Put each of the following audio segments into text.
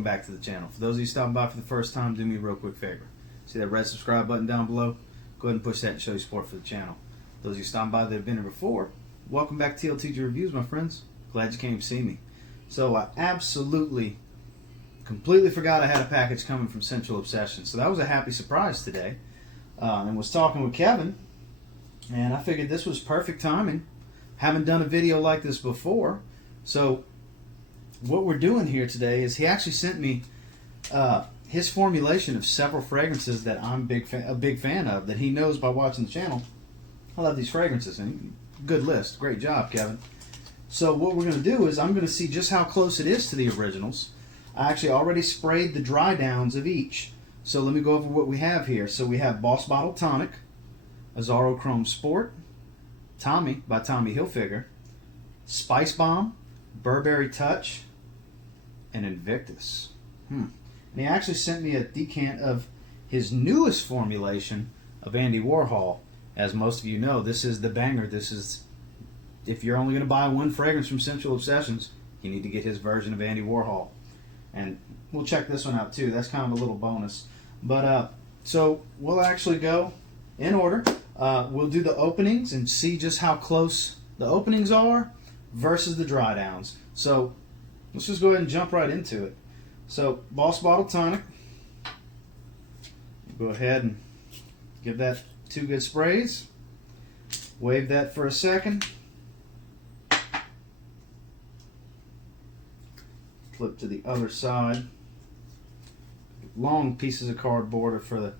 welcome back to the channel. For those of you stopping by for the first time, do me a real quick favor. See that red subscribe button down below? Go ahead and push that to show your support for the channel. Those of you stopping by that have been here before, welcome back to TLTG Reviews, my friends. Glad you came to see me. So I completely forgot I had a package coming from SCENTual Obsession. So that was a happy surprise today. And was talking with Kevin, and I figured this was perfect timing. Haven't done a video like this before. So what we're doing here today is he actually sent me his formulation of several fragrances that I'm a big fan of, that he knows by watching the channel. I love these fragrances, and good list. Great job, Kevin. So what we're going to do is I'm going to see just how close it is to the originals. I actually already sprayed the dry downs of each. So let me go over what we have here. So we have Boss Bottle Tonic, Zaharoff Chrome Sport, Tommy by Tommy Hilfiger, Spice Bomb, Burberry Touch, and Invictus. And he actually sent me a decant of his newest formulation of Andy Warhol. As most of you know, this is the banger. This is, if you're only going to buy one fragrance from SCENTual Obsessions, you need to get his version of Andy Warhol. And we'll check this one out too. That's kind of a little bonus. But so we'll actually go in order. We'll do the openings and see just how close the openings are versus the dry downs. So let's just go ahead and jump right into it. So Boss Bottle Tonic. Go ahead and give that 2 good sprays. Wave that for a second. Flip to the other side. Long pieces of cardboard are for the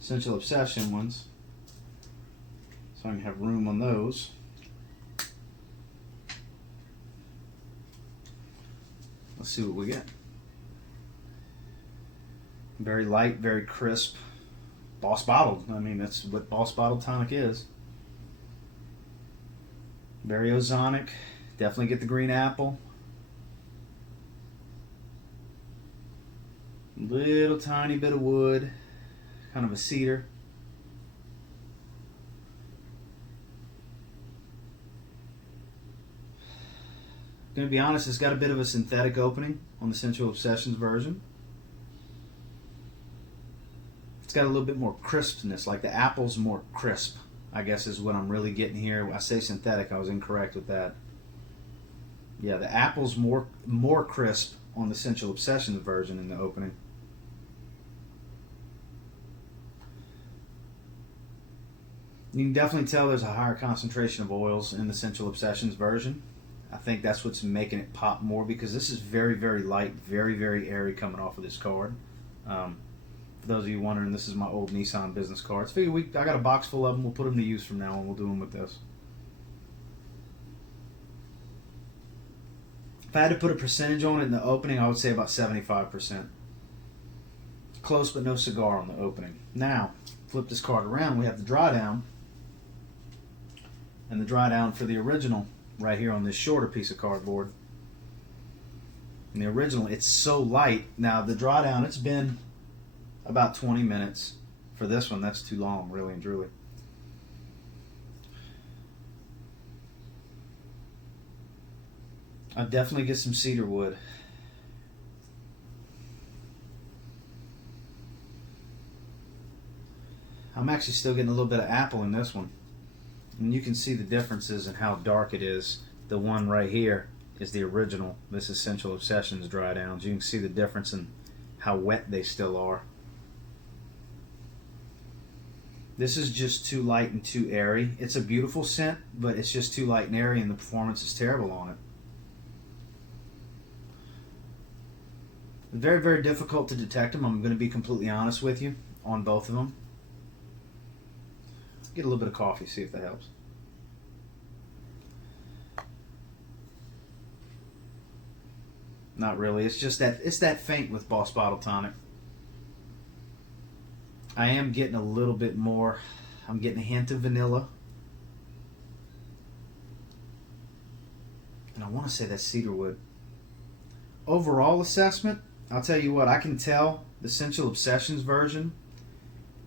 SCENTual Obsession ones, so I can have room on those. Let's see what we get. Very light, very crisp. Boss Bottled. I mean, that's what Boss Bottle Tonic is. Very ozonic. Definitely get the green apple. Little tiny bit of wood. Kind of a cedar. Gonna be honest, it's got a bit of a synthetic opening on the SCENTual Obsessions version. It's got a little bit more crispness, like the apple's more crisp, I guess is what I'm really getting here. When I say synthetic, I was incorrect with that. Yeah, the apple's more crisp on the SCENTual Obsessions version in the opening. You can definitely tell there's a higher concentration of oils in the SCENTual Obsessions version. I think that's what's making it pop more, because this is very, very light, very, very airy coming off of this card. For those of you wondering, this is my old Nissan business cards. Figure I got a box full of them. We'll put them to use from now on. We'll do them with this. If I had to put a percentage on it in the opening, I would say about 75%. Close, but no cigar on the opening. Now, flip this card around. We have the dry down. And the dry down for the original right here on this shorter piece of cardboard. And the original, it's so light. Now, the dry down, it's been about 20 minutes. For this one, that's too long, really and truly. I definitely get some cedar wood. I'm actually still getting a little bit of apple in this one. And you can see the differences in how dark it is. The one right here is the original. This is SCENTual Obsessions dry downs. You can see the difference in how wet they still are. This is just too light and too airy. It's a beautiful scent, but it's just too light and airy, and the performance is terrible on it. Very, very difficult to detect them. I'm going to be completely honest with you on both of them. Get a little bit of coffee, see if that helps. Not really. It's just that it's that faint with Boss Bottle Tonic. I am getting a little bit more. I'm getting a hint of vanilla. And I want to say that's cedarwood. Overall assessment, I'll tell you what, I can tell the SCENTual Obsessions version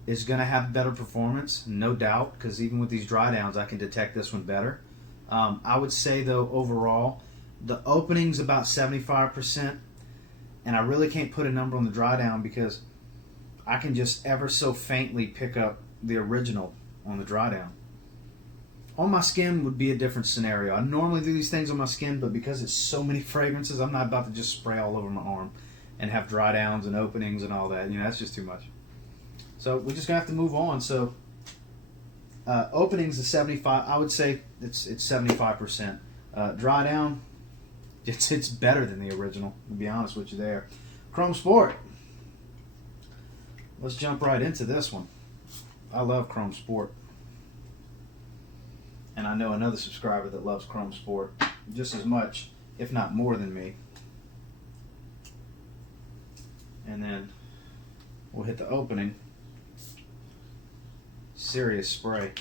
is going to have better performance, no doubt, because even with these dry downs, I can detect this one better. I would say, though, overall, the opening's about 75%. And I really can't put a number on the dry down because I can just ever so faintly pick up the original on the dry down. On my skin would be a different scenario. I normally do these things on my skin, but because it's so many fragrances, I'm not about to just spray all over my arm and have dry downs and openings and all that. You know, that's just too much. So we're just gonna have to move on. So openings is 75. I would say it's 75%. Dry down, it's better than the original. To be honest with you, there. Chrome Sport. Let's jump right into this one. I love Chrome Sport. And I know another subscriber that loves Chrome Sport just as much, if not more than me. And then we'll hit the opening. Serious spray.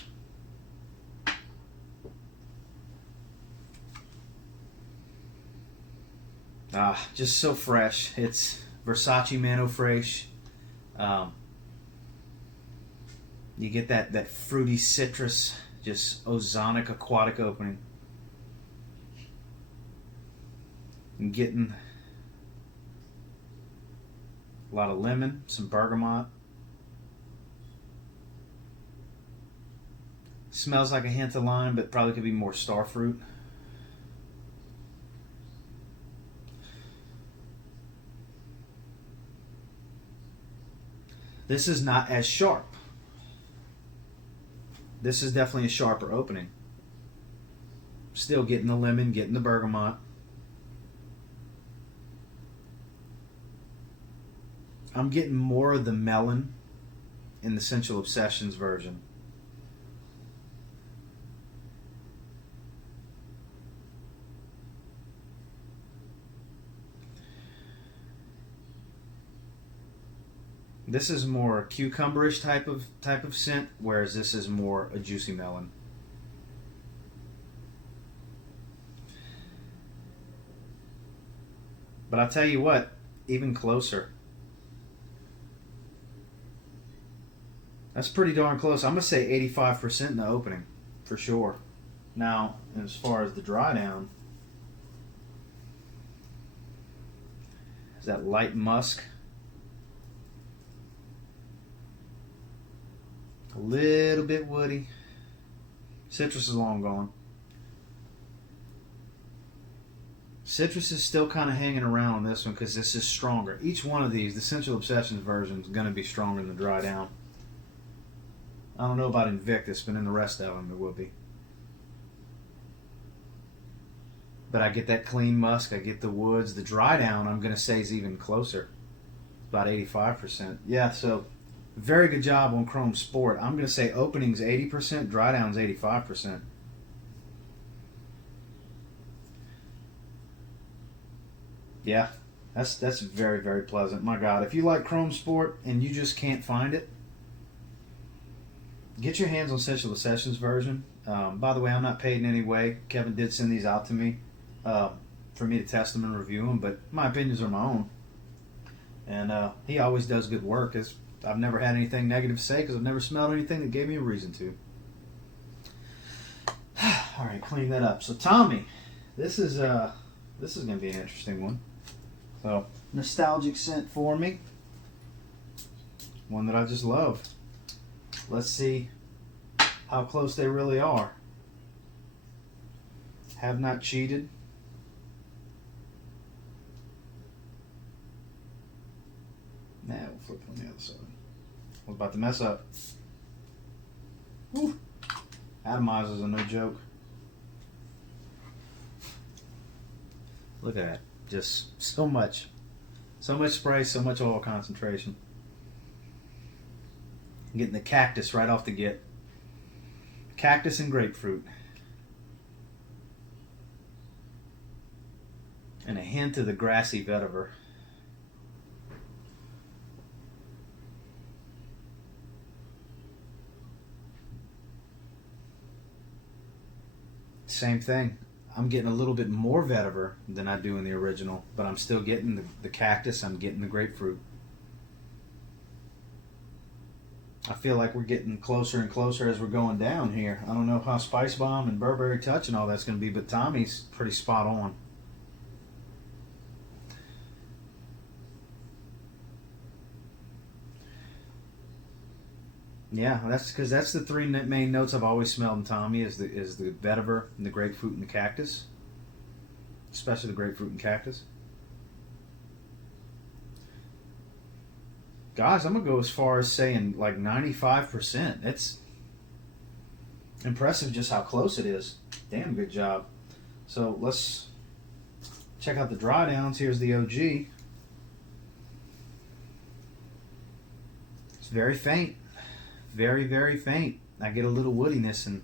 Just so fresh. It's Versace Man fresh. You get that fruity citrus, just ozonic aquatic opening. I'm getting a lot of lemon, some bergamot. Smells like a hint of lime, but probably could be more starfruit. This is not as sharp. This is definitely a sharper opening. Still getting the lemon, getting the bergamot. I'm getting more of the melon in the SCENTual Obsessions version. This is more cucumberish type of scent, whereas this is more a juicy melon. But I'll tell you what, even closer. That's pretty darn close. I'm going to say 85% in the opening, for sure. Now, as far as the dry down, is that light musk. A little bit woody. Citrus is long gone. Citrus is still kind of hanging around on this one because this is stronger. Each one of these, the SCENTual Obsessions version, is going to be stronger than the dry down. I don't know about Invictus, but in the rest of them it will be. But I get that clean musk, I get the woods. The dry down, I'm going to say, is even closer. About 85%. Yeah, so very good job on Chrome Sport. I'm going to say opening's 80%, dry down's 85%. Yeah, that's very, very pleasant. My God, if you like Chrome Sport and you just can't find it, get your hands on SCENTual Obsessions version. By the way, I'm not paid in any way. Kevin did send these out to me for me to test them and review them, but my opinions are my own. And he always does good work. I've never had anything negative to say because I've never smelled anything that gave me a reason to. All right, clean that up. So Tommy, this is going to be an interesting one. So nostalgic scent for me. One that I just love. Let's see how close they really are. Have not cheated. Now we'll flip it on the other side. I was about to mess up. Whew. Atomizers are no joke. Look at that. Just so much. So much spray, so much oil concentration. I'm getting the cactus right off the get. Cactus and grapefruit. And a hint of the grassy vetiver. Same thing. I'm getting a little bit more vetiver than I do in the original, but I'm still getting the cactus, I'm getting the grapefruit. I feel like we're getting closer and closer as we're going down here. I don't know how Spice Bomb and Burberry Touch and all that's going to be, but Tommy's pretty spot on. Yeah, that's because that's the three main notes I've always smelled in Tommy is the vetiver and the grapefruit and the cactus, especially the grapefruit and cactus. Guys, I'm gonna go as far as saying like 95%. It's impressive just how close it is. Damn good job. So let's check out the dry downs. Here's the OG. It's very faint. Very, very faint. I get a little woodiness, and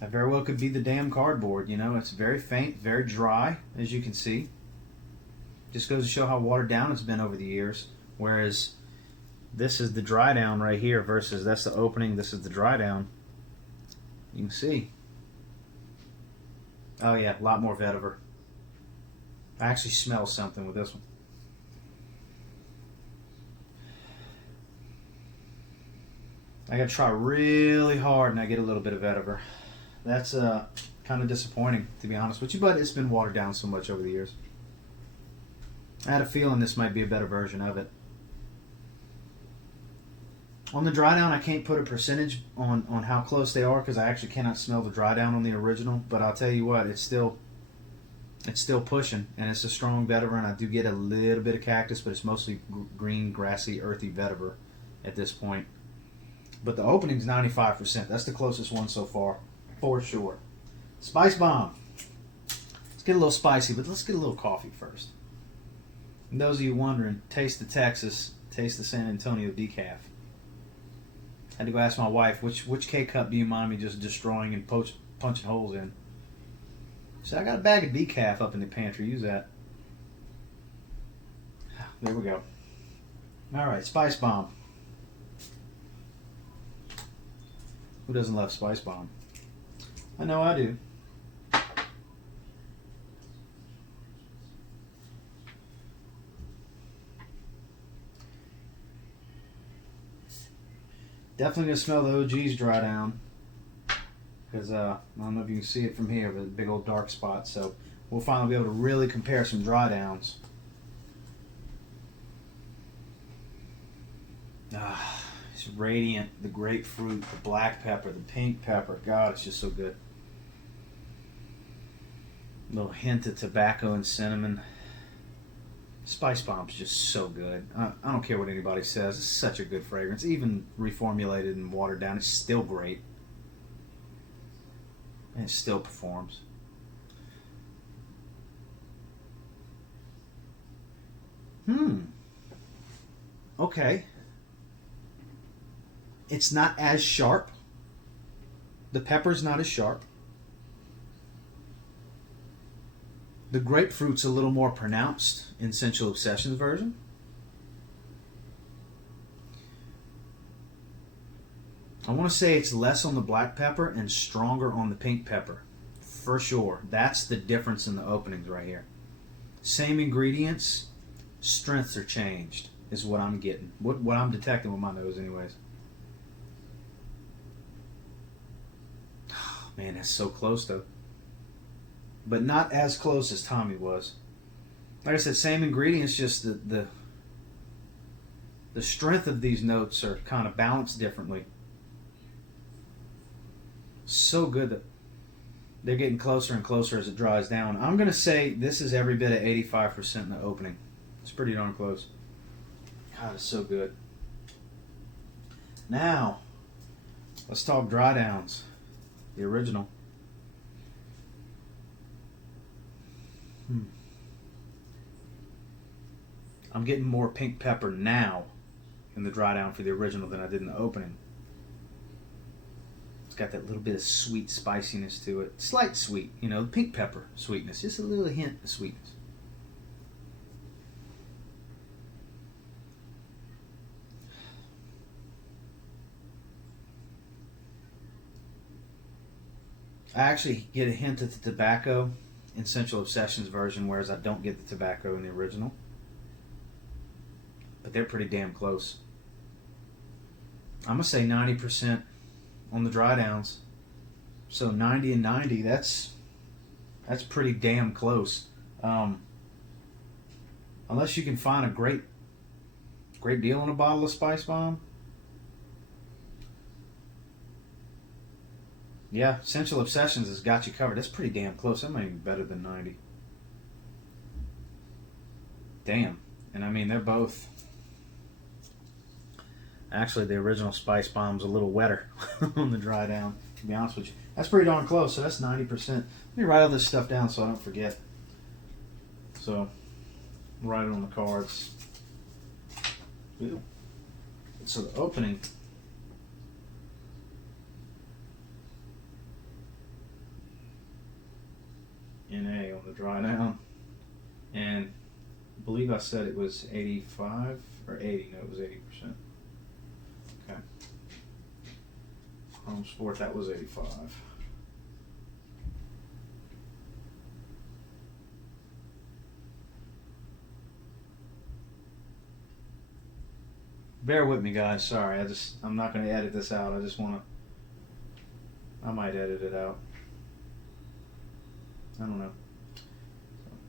that very well could be the damn cardboard. You know, it's very faint, very dry, as you can see. Just goes to show how watered down it's been over the years. Whereas this is the dry down right here versus that's the opening, this is the dry down. You can see. Oh yeah, a lot more vetiver. I actually smell something with this one. I gotta try really hard and I get a little bit of vetiver. That's kind of disappointing, to be honest with you, but it's been watered down so much over the years. I had a feeling this might be a better version of it. On the dry down, I can't put a percentage on how close they are because I actually cannot smell the dry down on the original. But I'll tell you what, it's still pushing, and it's a strong vetiver, and I do get a little bit of cactus, but it's mostly green, grassy, earthy vetiver at this point. But the opening's 95%. That's the closest one so far, for sure. Spice Bomb. Let's get a little spicy, but let's get a little coffee first. And those of you wondering, taste the Texas, taste the San Antonio decaf. I had to go ask my wife, which K-cup do you mind me just destroying and punching holes in? She said, I got a bag of decaf up in the pantry. Use that. There we go. All right, Spice Bomb. Who doesn't love Spice Bomb? I know I do. Definitely gonna smell the OG's dry down because I don't know if you can see it from here, but a big old dark spot. So we'll finally be able to really compare some dry downs. It's radiant. The grapefruit, the black pepper, the pink pepper. God, it's just so good. A little hint of tobacco and cinnamon. Spice Bomb's just so good. I don't care what anybody says. It's such a good fragrance. Even reformulated and watered down, it's still great. And it still performs. Okay. It's not as sharp. The pepper's not as sharp. The grapefruit's a little more pronounced in Sensual Obsessions version. I want to say it's less on the black pepper and stronger on the pink pepper. For sure. That's the difference in the openings right here. Same ingredients, strengths are changed, is what I'm getting. What I'm detecting with my nose anyways. Oh, man, that's so close though. But not as close as Tommy was. Like I said, same ingredients, just the strength of these notes are kind of balanced differently. So good that they're getting closer and closer as it dries down. I'm going to say this is every bit of 85% in the opening. It's pretty darn close. God, it's so good. Now, let's talk dry downs. The original. I'm getting more pink pepper now in the dry down for the original than I did in the opening. It's got that little bit of sweet spiciness to it. Slight sweet, you know, pink pepper sweetness. Just a little hint of sweetness. I actually get a hint of the tobacco in Sensual Obsessions version, whereas I don't get the tobacco in the original. But they're pretty damn close. I'm going to say 90% on the dry downs. So 90 and 90, that's pretty damn close. Unless you can find a great deal on a bottle of Spice Bomb. Yeah, SCENTual Obsessions has got you covered. That's pretty damn close. That might even be better than 90. Damn. And I mean, they're both... Actually, the original Spice Bomb's a little wetter on the dry down, to be honest with you. That's pretty darn close, so that's 90%. Let me write all this stuff down so I don't forget. So, write it on the cards. Ew. So the opening... NA on the dry down. And I believe I said it was 85 or 80. No, it was 80%. Okay. Home Sport, that was 85. Bear with me, guys. Sorry, I'm not going to edit this out. I might edit it out. I don't know. So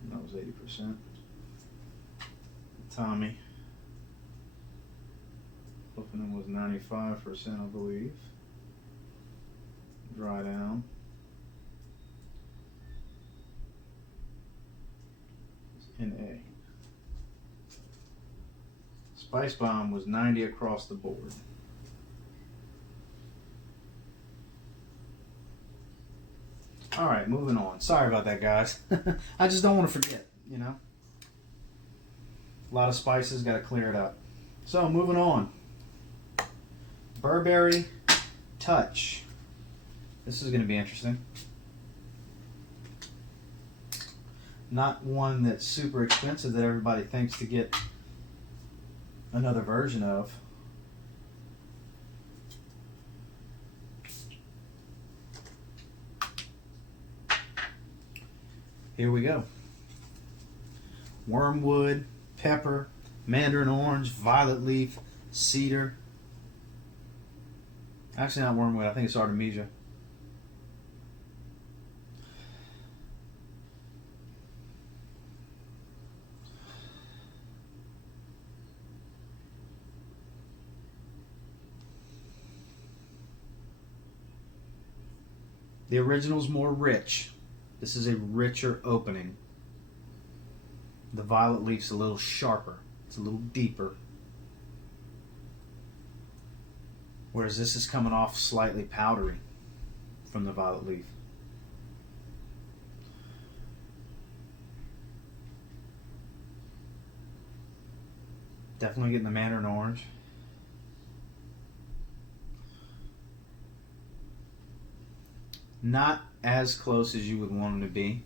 that was 80%. Tommy. Opening was 95%, I believe. Dry down. NA. Spice Bomb was 90 across the board. All right, moving on. Sorry about that, guys. I just don't want to forget, you know. A lot of spices, got to clear it up. So, moving on. Burberry Touch. This is going to be interesting. Not one that's super expensive that everybody thinks to get another version of. Here we go. Wormwood, pepper, mandarin orange, violet leaf, cedar. Actually not wormwood, I think it's artemisia. The original's more rich. This is a richer opening. The violet leaf's a little sharper. It's a little deeper. Whereas this is coming off slightly powdery from the violet leaf. Definitely getting the mandarin orange. Not as close as you would want them to be.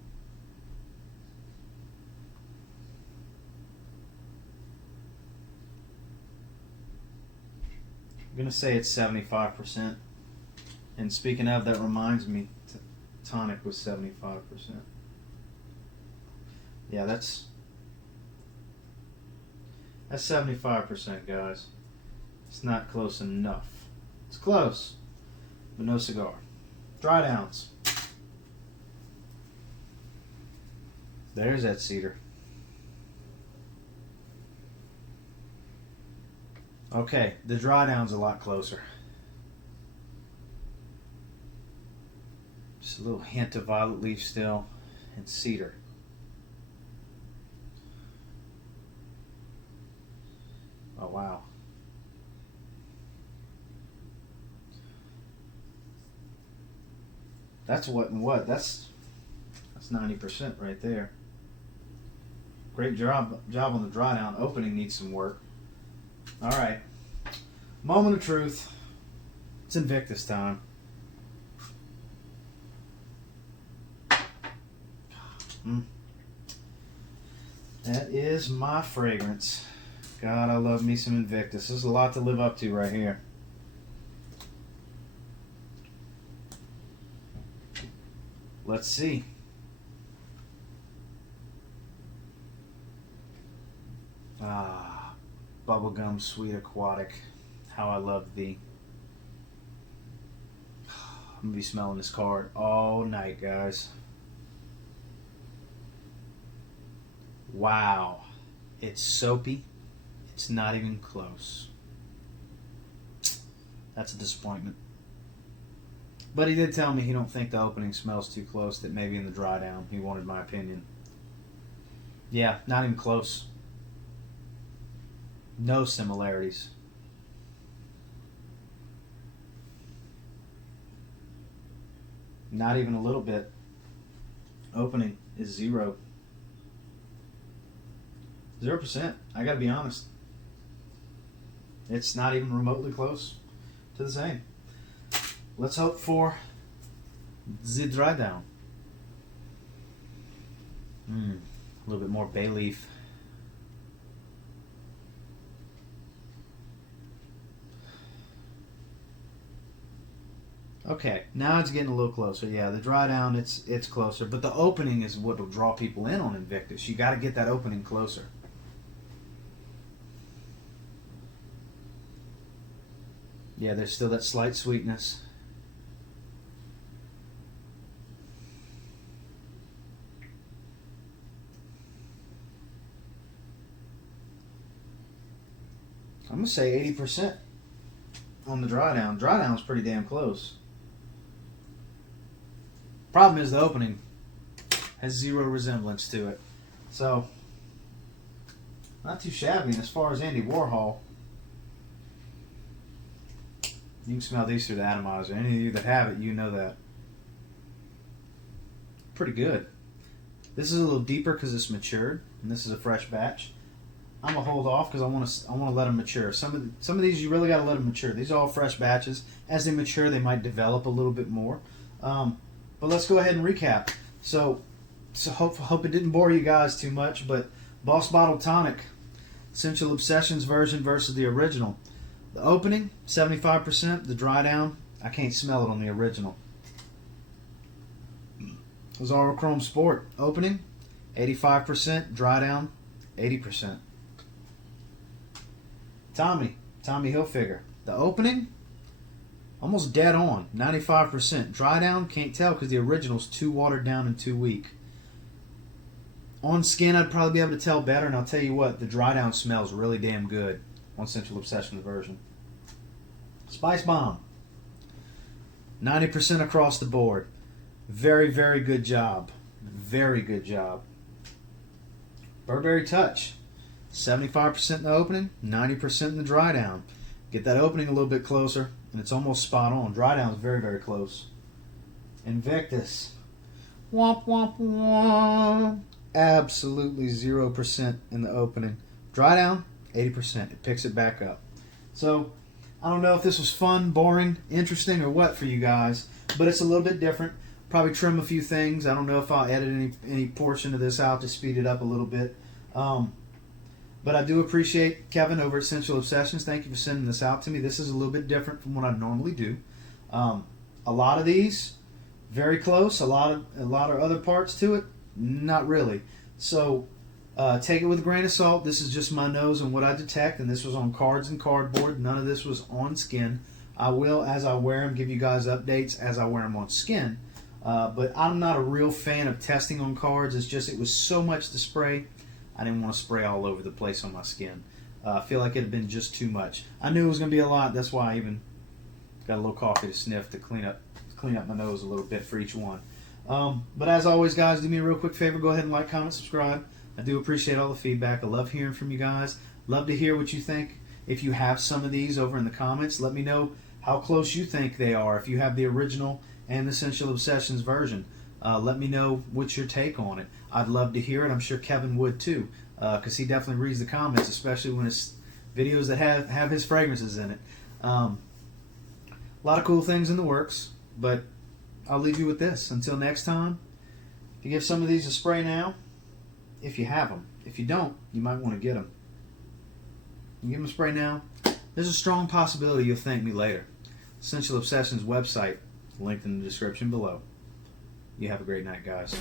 I'm going to say it's 75%. And speaking of, that reminds me, tonic was 75%. Yeah, that's 75%, guys. It's not close enough. It's close, but no cigar. Dry downs. There's that cedar. Okay, the dry down's a lot closer. Just a little hint of violet leaf still and cedar. Oh wow. That's what and what. That's 90% right there. Great job on the dry down. Opening needs some work. All right. Moment of truth. It's Invictus time. That is my fragrance. God, I love me some Invictus. There's a lot to live up to right here. Let's see. Bubblegum Sweet Aquatic. How I love thee. I'm going to be smelling this card all night, guys. Wow. It's soapy. It's not even close. That's a disappointment. But he did tell me he don't think the opening smells too close, that maybe in the dry down. He wanted my opinion. Yeah, not even close. No similarities. Not even a little bit. Opening is 0. 0%. I gotta be honest. It's not even remotely close to the same. Let's hope for the dry down. A little bit more bay leaf. Okay, now it's getting a little closer. Yeah, the dry down, it's closer, but the opening is what will draw people in on Invictus. You got to get that opening closer. Yeah, there's still that slight sweetness. I'm going to say 80% on the dry down. Dry down is pretty damn close. Problem is the opening has 0 resemblance to it. So, not too shabby. And as far as Andy Warhol, you can smell these through the atomizer. Any of you that have it, you know that. Pretty good. This is a little deeper because it's matured, and this is a fresh batch. I'm gonna hold off because I want to let them mature. Some of these you really got to let them mature. These are all fresh batches. As they mature, they might develop a little bit more. But let's go ahead and recap. So hope it didn't bore you guys too much. But Boss Bottle Tonic, SCENTual Obsessions version versus the original. The opening 75%. The dry down, I can't smell it on the original. Zaharoff Chrome Sport opening 85%. Dry down 80%. Tommy Hilfiger. The opening, almost dead on, 95%. Dry down, can't tell because the original's too watered down and too weak. On skin, I'd probably be able to tell better, and I'll tell you what, the dry down smells really damn good on SCENTual Obsessions version. Spice Bomb, 90% across the board. Very, very good job. Very good job. Burberry Touch, 75% in the opening, 90% in the dry down. Get that opening a little bit closer, and it's almost spot on. Dry down is very, very close. Invictus, womp womp womp, absolutely 0% in the opening. Dry down, 80%. It picks it back up. So, I don't know if this was fun, boring, interesting, or what for you guys, but it's a little bit different. Probably trim a few things. I don't know if I'll edit any portion of this out to speed it up a little bit. But I do appreciate Kevin over at SCENTual Obsessions. Thank you for sending this out to me. This is a little bit different from what I normally do. A lot of these, very close. A lot of other parts to it, not really. So take it with a grain of salt. This is just my nose and what I detect, and this was on cards and cardboard. None of this was on skin. I will, as I wear them, give you guys updates as I wear them on skin. But I'm not a real fan of testing on cards. It's just it was so much to spray. I didn't want to spray all over the place on my skin. I feel like it had been just too much. I knew it was going to be a lot. That's why I even got a little coffee to sniff to clean up my nose a little bit for each one. But as always, guys, do me a real quick favor. Go ahead and like, comment, subscribe. I do appreciate all the feedback. I love hearing from you guys. Love to hear what you think. If you have some of these over in the comments, let me know how close you think they are. If you have the original and the SCENTual Obsessions version, let me know what's your take on it. I'd love to hear it. I'm sure Kevin would too, because he definitely reads the comments, especially when it's videos that have his fragrances in it. A lot of cool things in the works, but I'll leave you with this. Until next time, if you give some of these a spray now, if you have them. If you don't, you might want to get them. You give them a spray now, there's a strong possibility you'll thank me later. SCENTual Obsessions website, linked in the description below. You have a great night, guys.